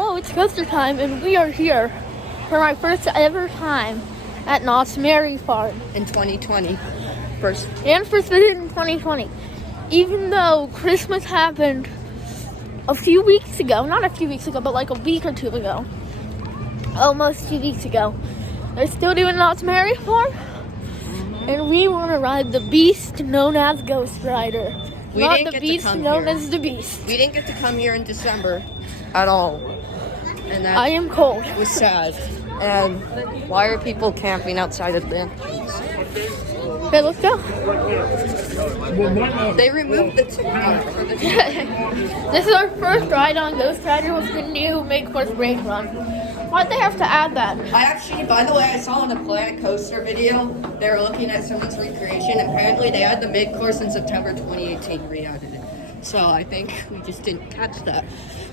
Hello, it's coaster time, and we are here for my first ever time at Knott's Merry Farm. In 2020. First visit in 2020. Even though Christmas happened a few weeks ago, not a few weeks ago, but like a week or two ago. Almost 2 weeks ago. They're still doing Knott's Merry Farm. And we want to ride the beast known as Ghost Rider. Not the beast known as the Beast. We didn't get to come here in December at all. And that I am cold. was sad. And why are people camping outside of the entrance? Okay, let's go. They removed the TikTok for the This is our first ride on Ghost Rider with the new mid-course brake run. Why'd they have to add that? By the way, I saw in the Planet Coaster video, they were looking at someone's recreation. Apparently, they had the mid-course in September 2018 re-added it. So I think we just didn't catch that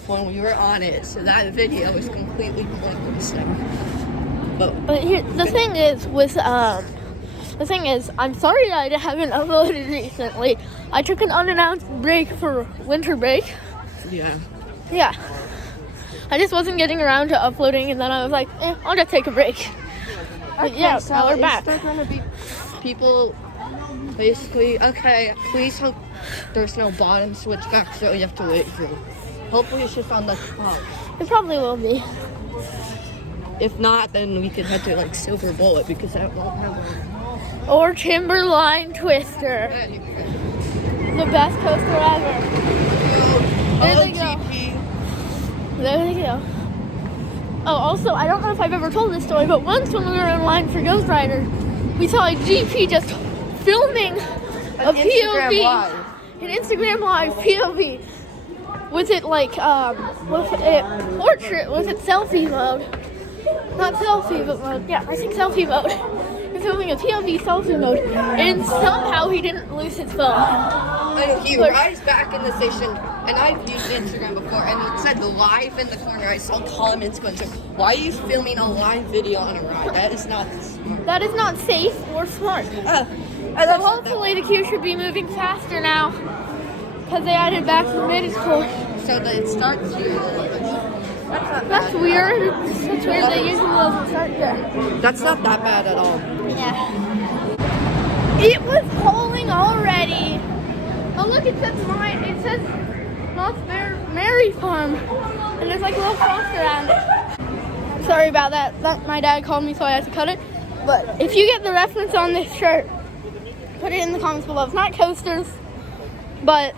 when we were on it. So that video is completely pointless. But here, the thing is, I'm sorry that I haven't uploaded recently. I took an unannounced break for winter break. Yeah. Yeah. I just wasn't getting around to uploading, and then I was like, I'll just take a break. But yeah, so now we're back. Is there going to be people basically, okay, please hope there's no bottom switch back, so you have to wait for it. Hopefully it's just on the top. It probably will be. If not, then we could head to like Silver Bullet, because that won't have one. Or Timberline Twister. The best coaster ever. There they go. There they go. Oh, also, I don't know if I've ever told this story, but once when we were in line for Ghost Rider, we saw a GP just filming a POV. An Instagram Live POV. Was it like, was it portrait? Was it selfie mode? Not selfie, but mode. Yeah, I think selfie mode. He's filming a POV selfie mode, and somehow he didn't lose his phone. I know, he arrives back in the station, and I've used Instagram before, and it said live in the corner. I saw comments going, so why are you filming a live video on a ride? That is not smart. That is not safe or smart. So hopefully the queue should be moving faster now, because they added back the mid-course. So that it starts here. That's weird. That's weird. They usually doesn't start there. That's not that bad at all. Yeah. It was polling already. Oh look, it says Knott's Merry Farm, and there's like a little cross around it. Sorry about that. My dad called me, so I had to cut it. But if you get the reference on this shirt, put it in the comments below. It's not coasters, but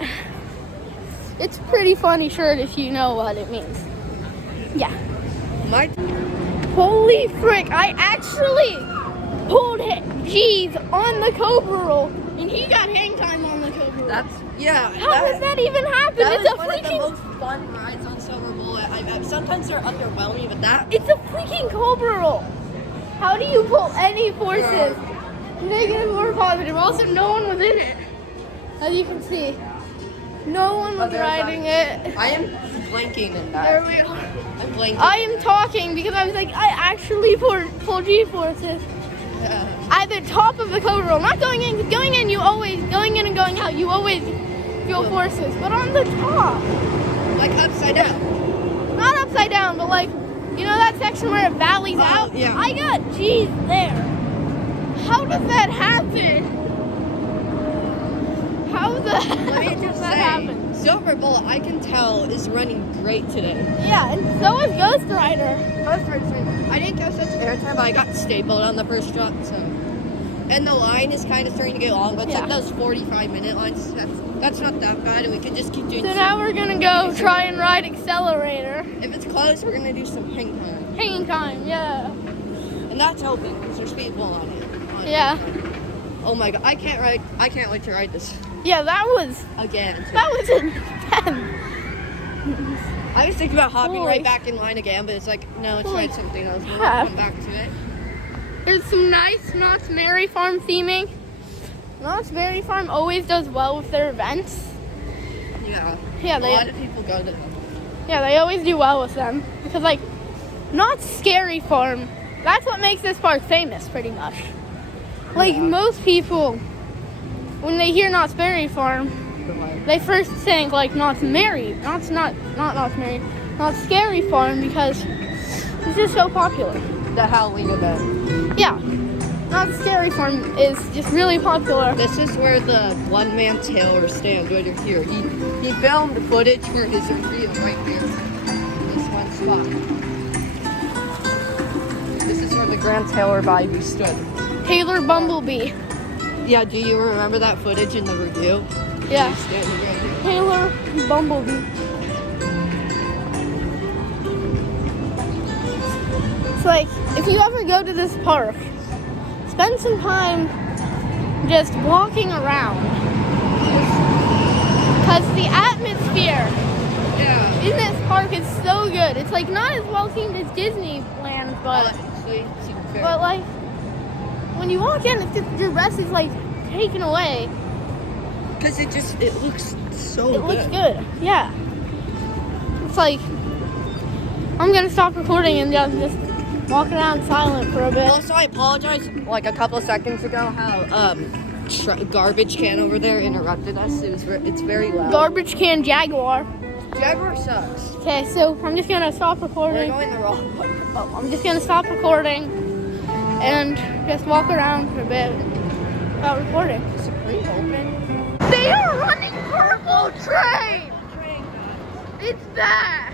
it's a pretty funny shirt if you know what it means. Yeah. Holy frick! I actually pulled G's on the Cobra roll, and he got hang time on the Cobra roll. How does that even happen? That It's was one of the most fun rides on Silver Bullet. Sometimes they're underwhelming, but it's a freaking Cobra roll. How do you pull any forces? Negative or positive. Also, no one was in it, as you can see. No one was riding it. I am blanking in that. There we are. I'm blanking. I am talking because I was like, I actually pulled G forces. At the top of the Cobra roll, not going in. Going in, you always going in and going out. You always feel forces, but on the top, like upside down. not upside down, but like that section where it valleys out. Yeah. I got G's there. How does that happen? Let me just say, Silver Bullet, I can tell, is running great today. Yeah, and so is Ghost Rider. I didn't go such airtime, but I got stapled on the first drop, so. And the line is kind of starting to get long, but it's like those 45-minute lines. That's not that bad, and we could just keep doing. So now we're gonna go try and ride Xcelerator. If it's close, we're gonna do some hang time. Hanging time, yeah. And that's hoping because there's people on it. Yeah. Oh my god, I can't wait to ride this. Yeah, that was again. That was intense. I was thinking about hopping right back in line again, but it's like, no, let's try something else. We'll come back to it. There's some nice Knott's Merry Farm theming. Knott's Merry Farm always does well with their events. Yeah. Yeah, a lot of people go to them. Yeah, they always do well with them because like Knott's Scary Farm. That's what makes this park famous, pretty much. Like most people, when they hear Knott's Berry Farm, they first think like Knott's Merry. Not Knott's Merry. Not Scary Farm because it's just so popular. The Halloween event. Yeah. Not Scary Farm is just really popular. This is where the one-man Taylor stands right here. He filmed the footage for his review right here. This one spot. This is where the Grand Taylor Baby stood. Taylor Bumblebee. Yeah, do you remember that footage in the review? Yeah. He's standing right here. Taylor Bumblebee. It's like, if you ever go to this park, spend some time just walking around. Because the atmosphere in this park is so good. It's like not as well themed as Disneyland, but like when you walk in, it's just, your breath is like taken away. Because it looks so It looks good, yeah. It's like, I'm gonna stop recording and just walk around silent for a bit. Also, I apologize, like a couple of seconds ago, how garbage can over there interrupted us. It's very loud. Garbage can Jaguar. Jaguar sucks. Okay, so I'm just gonna stop We're recording. going the wrong way. Oh, I'm just gonna stop recording and just walk around for a bit without recording. Is the plane open? They are running Purple Train! It's back!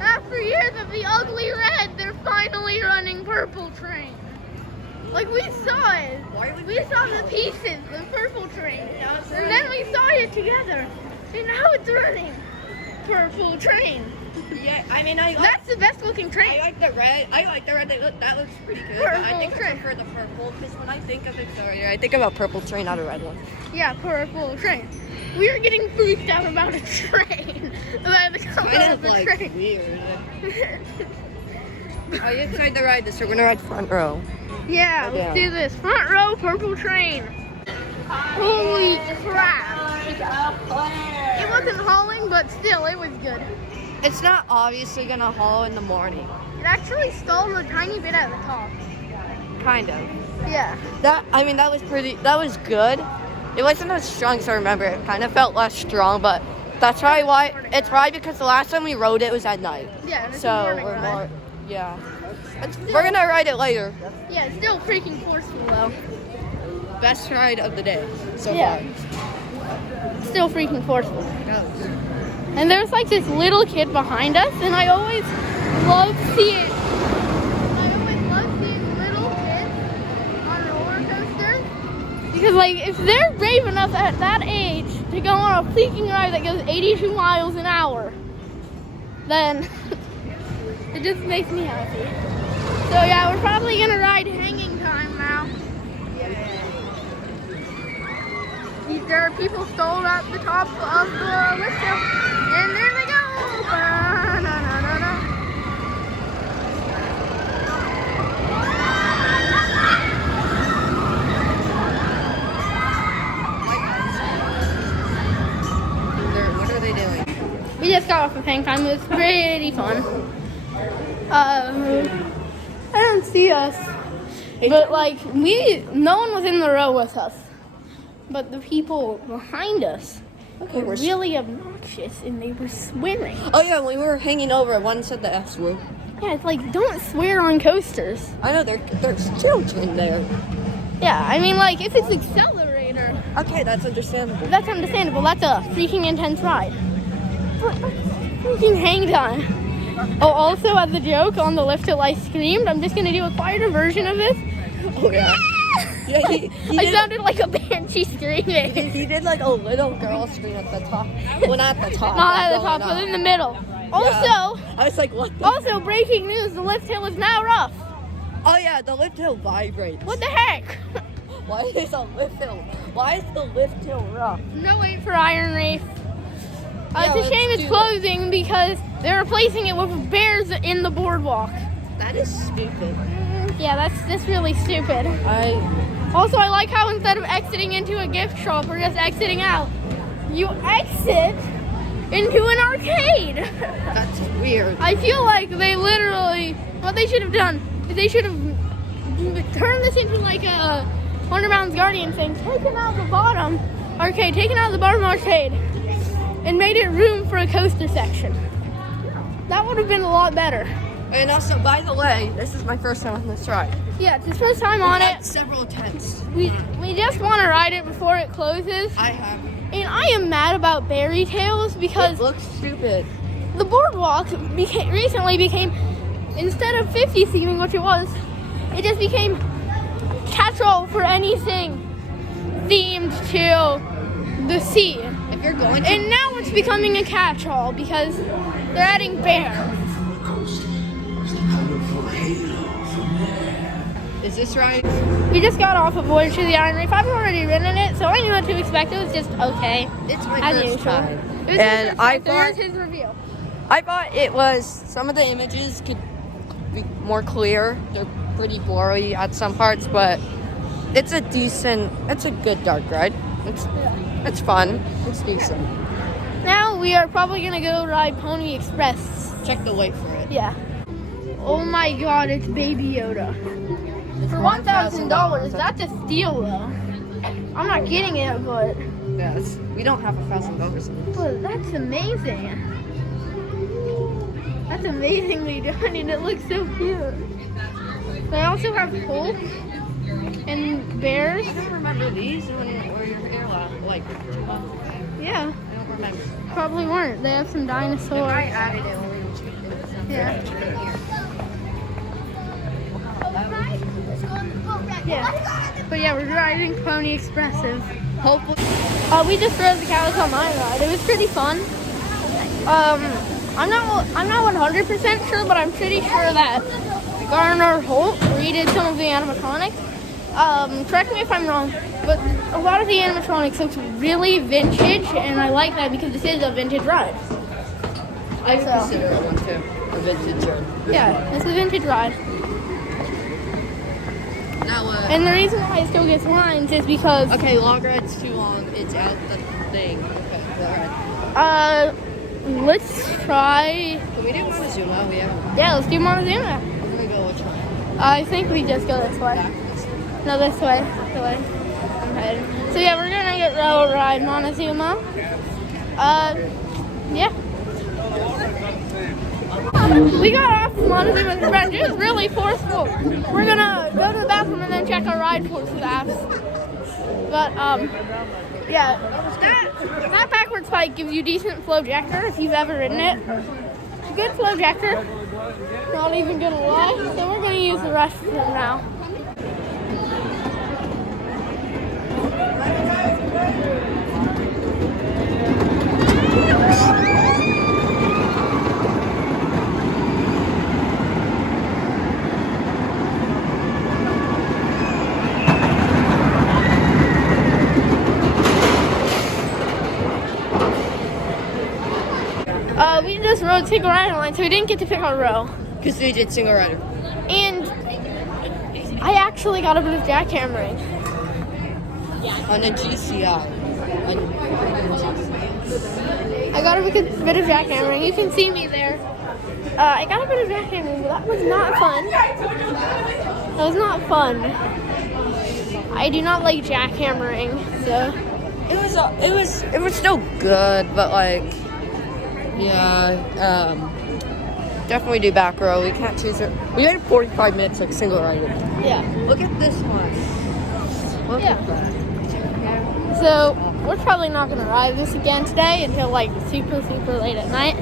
After years of the ugly red, they're finally running Purple Train. Like, we saw it. We saw the pieces of Purple Train. And then we saw it together. And now it's running Purple Train. Yeah, I mean, That's the best looking train. I like the red. That looks pretty good. Purple but I think train. I prefer the purple because when I think of Xcelerator, I think of a purple train, not a red one. Yeah, Purple Train. We are getting freaked out about a train. About the color Kind of of the like train. weird. Are you excited to ride this? So we're gonna ride front row. Yeah, let's do this. Front row, Purple Train. Holy crap. It wasn't hauling, but still, it was good. It's not obviously gonna haul in the morning. It actually stalled a tiny bit at the top. Kind of. Yeah. That was good. It wasn't as strong as I remember. It kind of felt less strong, but that's probably why. It's probably because the last time we rode it was at night. Yeah, and it's So a morning we're ride. more, yeah. We're gonna ride it later. Yeah, it's still freaking forceful though. Best ride of the day so Yeah. Still freaking forceful. far. And there's like this little kid behind us, and I always love seeing little kids on roller coasters. Because like if they're brave enough at that age to go on a freaking ride that goes 82 miles an hour, then it just makes me happy. So yeah, we're probably gonna ride Hanging Time now. There are people stalled at the top of the lift hill, and there they go. Ba-na-na-na-na. What are they doing? We just got off of Hang Time. It was pretty fun. I don't see us, but like no one was in the row with us. But the people behind us were really obnoxious, and they were swearing. Oh yeah, when we were hanging over, one said the F word. Yeah, it's like, don't swear on coasters. I know there's children there. Yeah, I mean, like, if it's Xcelerator, Okay, that's understandable. that's understandable. That's a freaking intense ride. But freaking Hang Time. Oh, also, as a joke, on the lift till I screamed, I'm just going to do a quieter version of this. Oh yeah. Yeah, I sounded like a banshee screaming. he did like a little girl scream at the top. Well, not at the top. Not at the going top, but up. in the middle. Also, I was like, what? also breaking news, the lift hill is now rough. Oh yeah, the lift hill vibrates. What the heck? Why is the lift hill? Why is the lift hill rough? No wait for Iron Reef. Yeah, It's a shame let's it's do closing because they're replacing it with bears in the boardwalk. That is stupid. Yeah, that's really stupid. Also, I like how instead of exiting into a gift shop, we're just exiting out. You exit into an arcade. That's weird. I feel like they literally, what they should have done is they should have turned this into like a Wonder Mountain's Guardian thing, taken out the bottom arcade, and made it room for a coaster section. That would have been a lot better. And also, by the way, this is my first time on this ride. Yeah, it's his first time on it. Several attempts. We just want to ride it before it closes. I have. And I am mad about Berry Tails because It looks stupid. the boardwalk recently became, instead of 50 seating, which it was, it just became catch-all for anything themed to the sea. If you're going to... And now it's becoming a catch-all because they're adding bears. Is this right? We just got off of Voyage to the Iron Reef. I've already ridden it, so I knew what to expect. It was just okay. It's my as first usual. time. It was And his I first time. thought... There's his reveal. I thought it was, some of the images could be more clear. They're pretty blurry at some parts, but it's a good dark ride. It's fun. It's decent. Now we are probably gonna go ride Pony Express. Check the weight for it. Yeah. Oh my God, it's Baby Yoda. For $1,000, that's a steal though. I'm not getting it, but Yes. We don't have $1,000. but that's amazing. That's amazingly done, and it looks so cute. They also have Hulk and bears. I don't remember these when were your hair like 2 months ago. Yeah, I don't remember. probably weren't. They have some dinosaurs. I added it when we were cheating. Yeah. Yeah. But yeah, we're riding Pony Expressive. Hopefully. We just rode the Calico Mine ride. It was pretty fun. I'm not 100% sure, but I'm pretty sure that Garner Holt redid some of the animatronics. Correct me if I'm wrong, but a lot of the animatronics looks really vintage, and I like that because this is a vintage ride. I consider it one too. A vintage ride. Yeah, it's a vintage ride. Now, And the reason why it still gets lines is because okay, log ride's too long. It's out the thing. Okay, go ahead. let's try. Can we do Montezuma? We haven't. Yeah, let's do Montezuma. I'm gonna go which one? I think we just go this way. Back this way. No, this way. The way I'm heading. So yeah, we're gonna get ride Montezuma. Yeah. We got off Montezuma Express. It was really forceful. We're gonna go to the bathroom and then check our ride force apps. But yeah, that backwards spike gives you decent flow ejector if you've ever ridden it. It's a good flow ejector. Not even gonna lie. So we're gonna use the rest of them now. We just rode single rider line, so we didn't get to pick our row. Because we did single rider. And I actually got a bit of jackhammering. On a GCI. I got a bit of jackhammering. You can see me there. I got a bit of jackhammering, but that was not fun. That was not fun. I do not like jackhammering, so It was still good, but like, yeah, definitely do back row. We can't choose it. We had 45 minutes like single rider. yeah. Look at this one. Look at that. So we're probably not gonna ride this again today until like super late at night.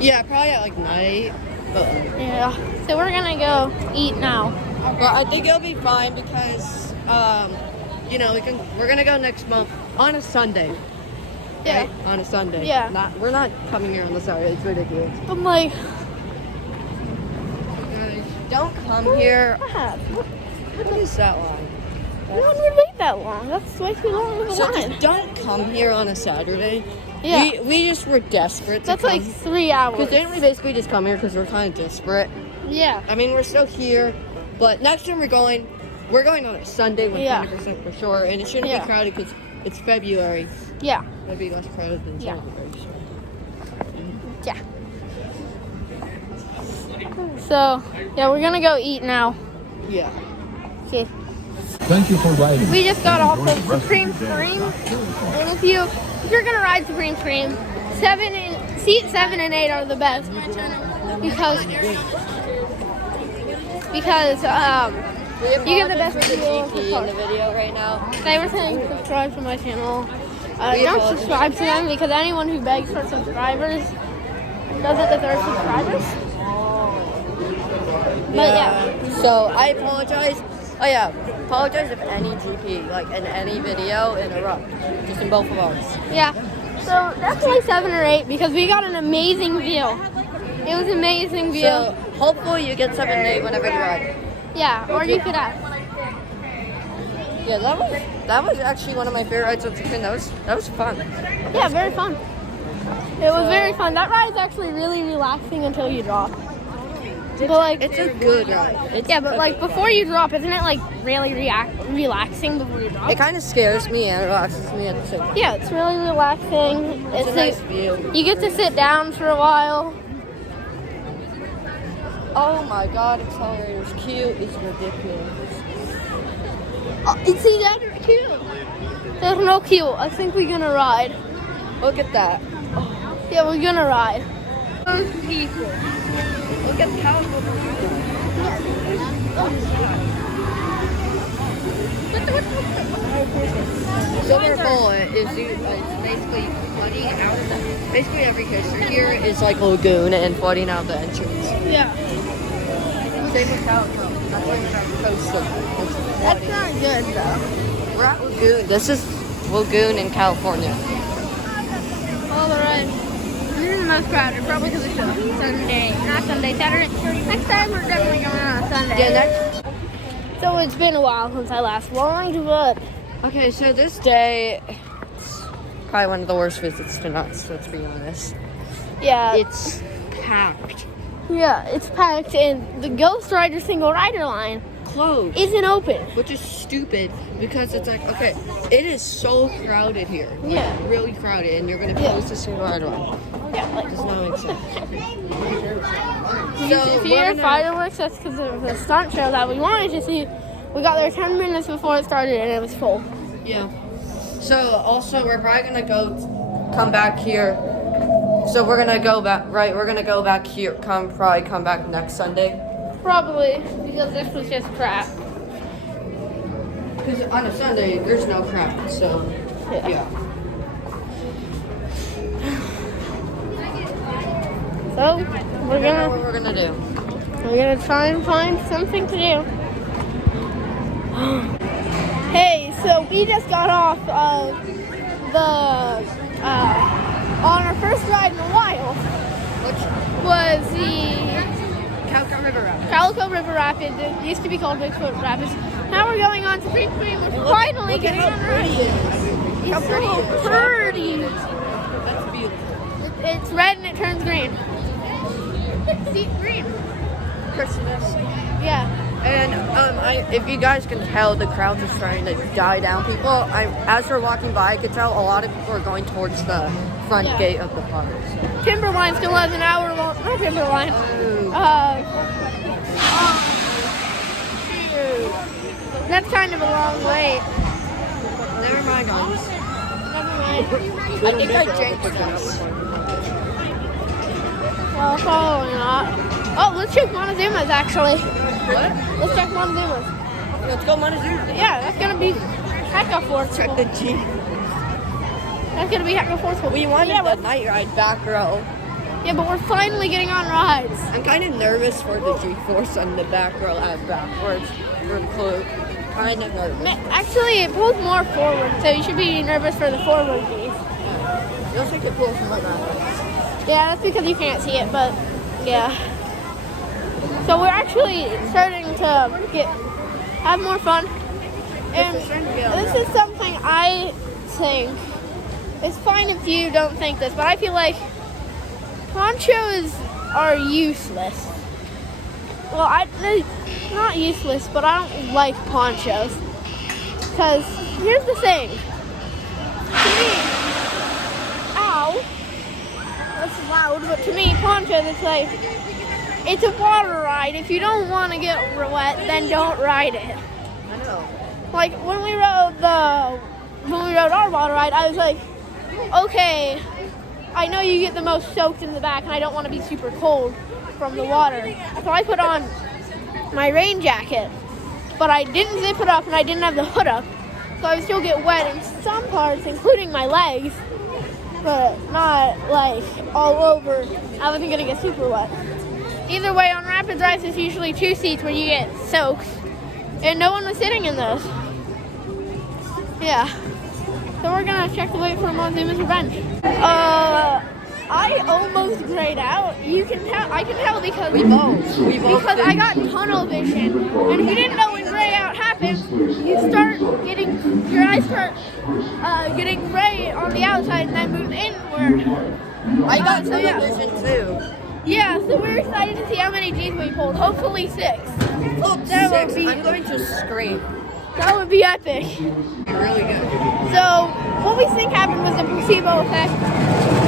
Yeah, probably at like night. But Yeah. So we're gonna go eat now. well, I think it'll be fine because you know, we're gonna go next month on a Sunday. Yeah. Right? On a Sunday. Yeah. We're not coming here on the Saturday. It's ridiculous. I'm like, Guys, don't come here. what? What is that line? We don't need to wait that long. That's way too long of a So line. just don't come here on a Saturday. Yeah. We just were desperate. That's like 3 hours. Because didn't we basically just come here because we're kind of desperate? Yeah. I mean, we're still here, but next time we're going on a Sunday 100% for sure, and it shouldn't Yeah. be crowded because it's February. Yeah. It'll be less crowded than Yeah. January. Yeah. So, yeah, we're gonna go eat now. Yeah. Okay. Thank you for riding. We just got off Enjoy of the rest Supreme of your day. Stream, and if you're gonna ride Supreme Stream, seat 7 and 8 are the best. because you get the best for the deal of the GP in park. the video right now. They were saying subscribe to my channel. Don't subscribe to them because anyone who begs for subscribers doesn't deserve subscribers. But yeah. So I apologize. Oh yeah, apologize if any GP, like in any video, interrupt. Just in both of ours. Yeah. So definitely 7 or 8 because we got an amazing view. It was an amazing view. So hopefully you get 7 and 8 whenever you ride. Yeah, or you could ask. Yeah, that was actually one of my favorite rides of the weekend. That was fun. Yeah, very fun. It was very fun. That ride is actually really relaxing until you drop. But like, It's a good ride. yeah, but like before you drop, isn't it like really relaxing before you drop? It kind of scares me and relaxes me at the same time. Yeah, it's really relaxing. It's a nice view. You get to sit down for a while. Oh my god, Xcelerator's cute. It's ridiculous. See, that's cute. There's no cute. I think we're gonna ride. Look at that. Yeah, we're gonna ride. People. Look at how Silver Bullet is basically flooding out of the. Basically, every coaster here is like lagoon and flooding out the entrance. Yeah. Same with Calico. That's why we're not coasting. That's not good though. We're at Lagoon. This is Lagoon in California. All right. This is the most crowded, probably because it's Sunday. Not Sunday, Saturday. Next time we're definitely going on a Sunday. Yeah, next. So it's been a while since I last vlogged, but Okay, so this day, it's probably one of the worst visits to Nuts, let's be honest. yeah. It's packed. Yeah, it's packed, and the Ghost Rider single rider line Closed. isn't open. Which is stupid because it's like, okay, it is so crowded here. Like, Yeah. really crowded, and you're going to Yeah. close the single rider line. Yeah, like, Does not make sense. if you hear fireworks, that's because of the stunt show that we wanted to see. We got there 10 minutes before it started, and it was full. Yeah. So also, we're probably going to come back here. So we're going to go back, right? We're going to go back here, probably come back next Sunday. Probably, because this was just crap. Because on a Sunday, there's no crowd, so yeah. So, We're gonna know what we're gonna do. we're gonna try and find something to do. Hey, so we just got off of on our first ride in a while, Which was the Calico River Rapids. Calico River Rapids. It used to be called Bigfoot Rapids. Now we're going on to Supreme Queen. We're finally Look at getting how on the pretty ride. it is. How It's pretty so it is. pretty. That's beautiful. It's red and it turns green. Deep green. Christmas. Yeah. And if you guys can tell, the crowds are starting to die down. As we're walking by, I could tell a lot of people are going towards the front Yeah. gate of the park. So. Timberline still has an hour long. Not Timberline. That's kind of a long wait. Never mind, guys. Never mind. I think I jinxed this. Well, probably not. Oh, let's check Montezuma's actually. What? Let's check Montezuma's. Let's go Montezuma. Yeah, that's gonna be hecka forceful. Check the Jeep. That's gonna be hecka forceful. We wanted yeah, the night ride back row. yeah, but we're finally getting on rides. I'm kind of nervous for the G-force on the back row and backwards. We're kind of nervous. Actually, it pulls more forward, so you should be nervous for the forward piece. You'll think it pulls more backwards. Yeah, that's because you can't see it, but yeah. So we're actually starting to have more fun. And this is something I think, it's fine if you don't think this, but I feel like ponchos are useless. Well, not useless, but I don't like ponchos. Because here's the thing. To me, ow, that's loud, but to me, ponchos, it's like, it's a water ride. If you don't want to get wet, then don't ride it. I know. Like when we rode our water ride, I was like, okay, I know you get the most soaked in the back, and I don't want to be super cold, from the water. So I put on my rain jacket, but I didn't zip it up and I didn't have the hood up. So I would still get wet in some parts, including my legs, but not like all over. I wasn't gonna get super wet. Either way, on Rapids Ice, there's usually 2 seats where you get soaked, and no one was sitting in those. Yeah. So we're gonna check the weight for Monzuma's Revenge. I almost grayed out. You can tell. I can tell because We both because did. I got tunnel vision. And if you didn't know when gray out happens, your eyes start getting gray on the outside and then move inward. I got so tunnel yeah. vision too. Yeah, so we're excited to see how many G's we pulled. Hopefully 6. Oh, That would 6. be- I'm going to scream. That would be epic. Really good. So what we think happened was a placebo effect,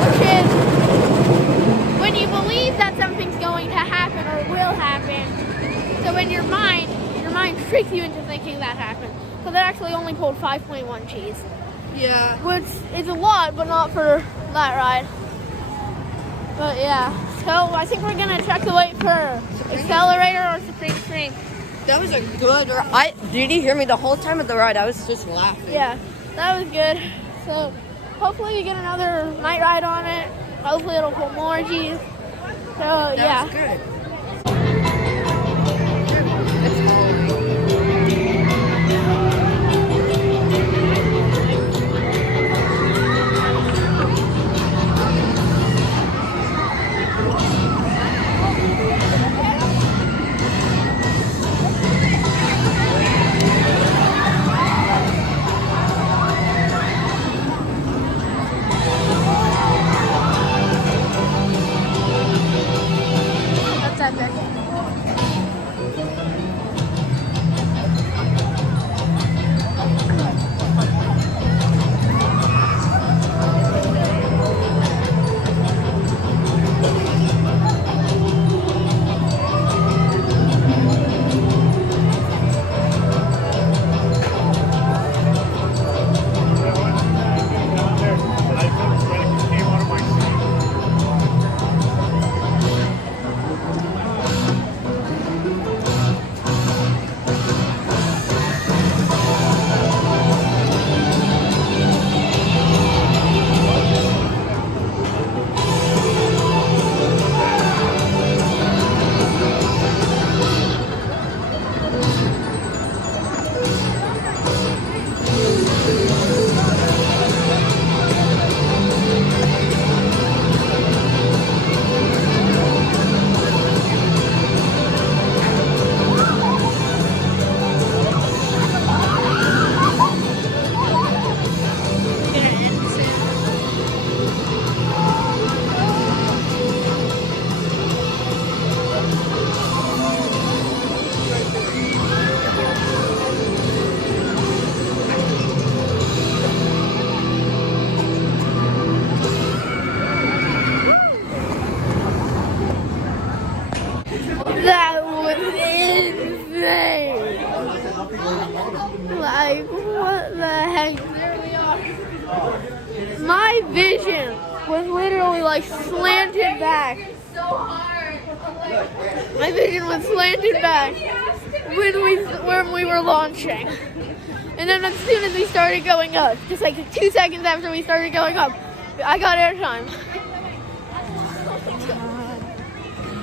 which is when you believe that something's going to happen or will happen. So in your mind tricks you into thinking that happened. So that actually only pulled 5.1 G's, Yeah. which is a lot, but not for that ride. But yeah, so I think we're gonna check the weight for Accelerator or Supreme Stream. That was a good ride. Did you hear me the whole time of the ride? I was just laughing. Yeah, that was good. So hopefully we get another night ride on it. Hopefully it'll pull more G's. So That yeah. was good. It's all That's epic. That was insane. Like, what the heck? There we are. My vision was literally like slanted back. My vision was slanted back when we were launching. And then as soon as we started going up, just like 2 seconds after we started going up, I got airtime.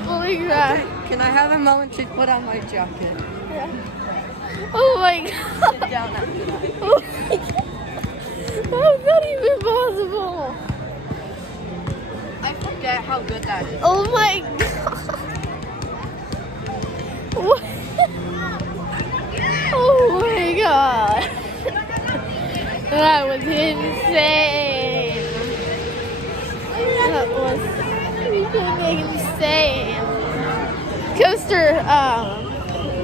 Holy crap. Can I have a moment to put on my jacket? Yeah. Oh my god. Sit down after that. Oh my god. How's that even possible? I forget how good that is. Oh my god. What? Oh my god. That was insane. That was freaking insane. Coaster,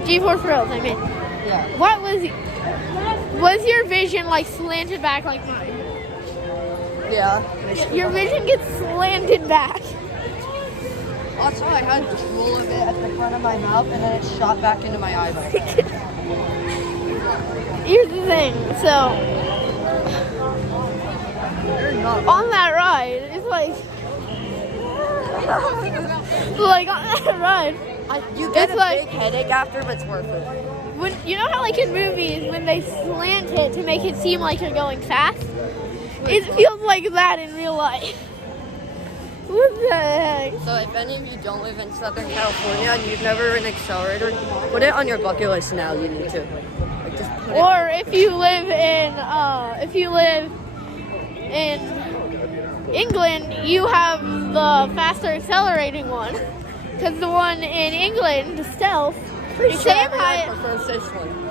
G4 Thrills, I mean. Yeah. What was your vision like slanted back like mine? Yeah. Your vision gets slanted back. Also, I had drool of it at the front of my mouth, and then it shot back into my eyeball. Here's the thing, so You're not. on that ride, it's like like on that ride. You get It's a like- big headache after, but it's worth it. When you know how like in movies when they slant it to make it seem like you're going fast, it feels like that in real life. What the heck? So if any of you don't live in Southern California and you've never ridden Xcelerator, put it on your bucket list now. You need to. Like, just put it. Or if you live in England, you have the faster accelerating one. Because the one in England, the Stealth, same height,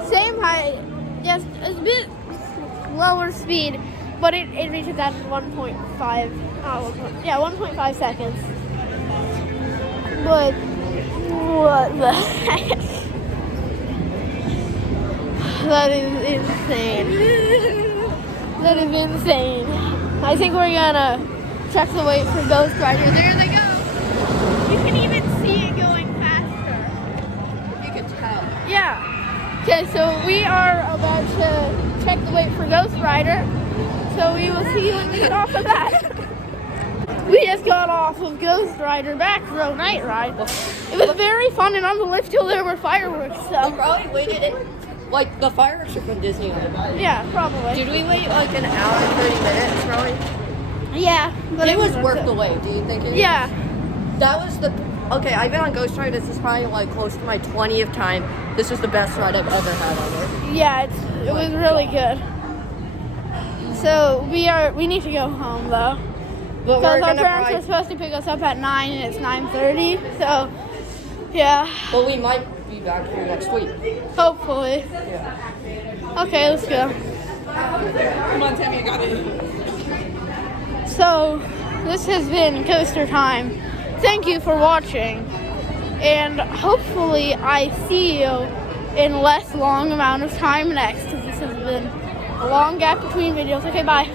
same height, just a bit lower speed, but it reaches at 1.5, 1.5 seconds. But what the heck? That is insane. That is insane. I think we're gonna check the weight for Ghost Rider. There they go. You can even see it going faster. You can tell. Yeah. Okay, so we are about to check the weight for Ghost Rider. So we will see you when we get off of that. We just got off of Ghost Rider back row night ride. It was very fun, and on the lift till there were fireworks. We So probably waited in, like, the fireworks are from Disneyland. yeah, probably. Did we wait like an hour and 30 minutes, probably? Yeah, but It was worth the wait. Do you think it? Yeah. That was the. Okay, I've been on Ghost Rider. This is probably like close to my 20th time. This was the best ride I've ever had on it. Yeah, it was really good. So we need to go home though. But Because we're our gonna parents probably, are supposed to pick us up at 9 and it's 9:30. So yeah, but we might be back here next week. hopefully. Yeah. Okay, let's go. Come on, Tammy, I got it. So this has been Coaster Time. Thank you for watching. And hopefully I see you in less long amount of time next, because this has been a long gap between videos. Okay, bye.